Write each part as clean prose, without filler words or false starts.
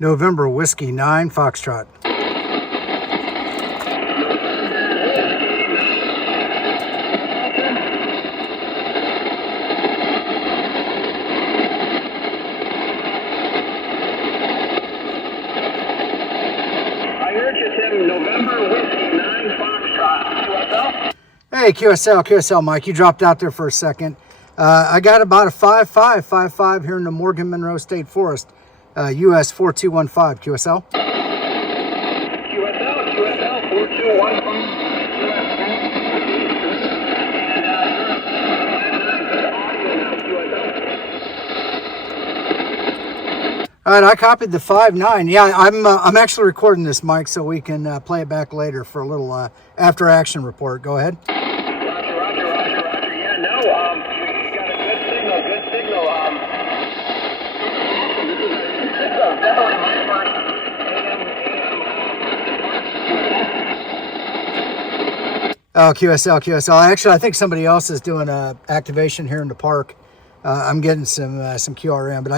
November Whiskey 9 Foxtrot. November Whiskey 9 Foxtrot. QSL? Hey, QSL, Mike. You dropped out there for a second. I got about a 5555 here in the Morgan Monroe State Forest. US 4215. QSL? QSL 4215. All right, I copied the 5.9. Yeah, I'm actually recording this, Mike, so we can play it back later for a little after action report. Go ahead. Roger. Yeah, no, you got a good signal. This is definitely my first Oh, QSL. Actually, I think somebody else is doing a activation here in the park. I'm getting some QRM, but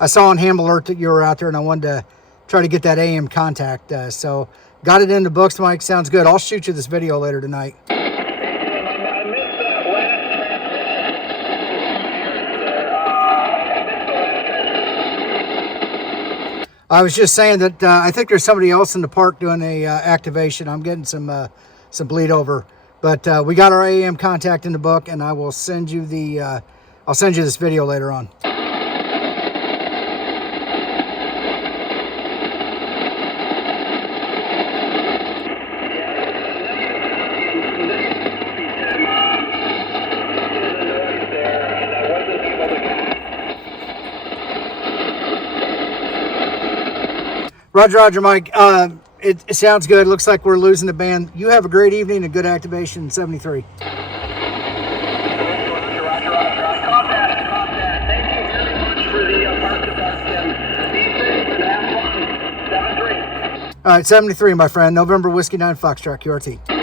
I saw on Ham Alert that you were out there, and I wanted to try to get that AM contact. So got it in the books, Mike. Sounds good. I'll shoot you this video later tonight. I missed that last transmission. I was just saying that I think there's somebody else in the park doing a activation. I'm getting some bleed over, but we got our AM contact in the book, and I will send you the. I'll send you this video later on. Roger, Mike. It sounds good. Looks like we're losing the band. You have a great evening and good activation 73. All right, 73, my friend. November Whiskey 9 Foxtrot QRT.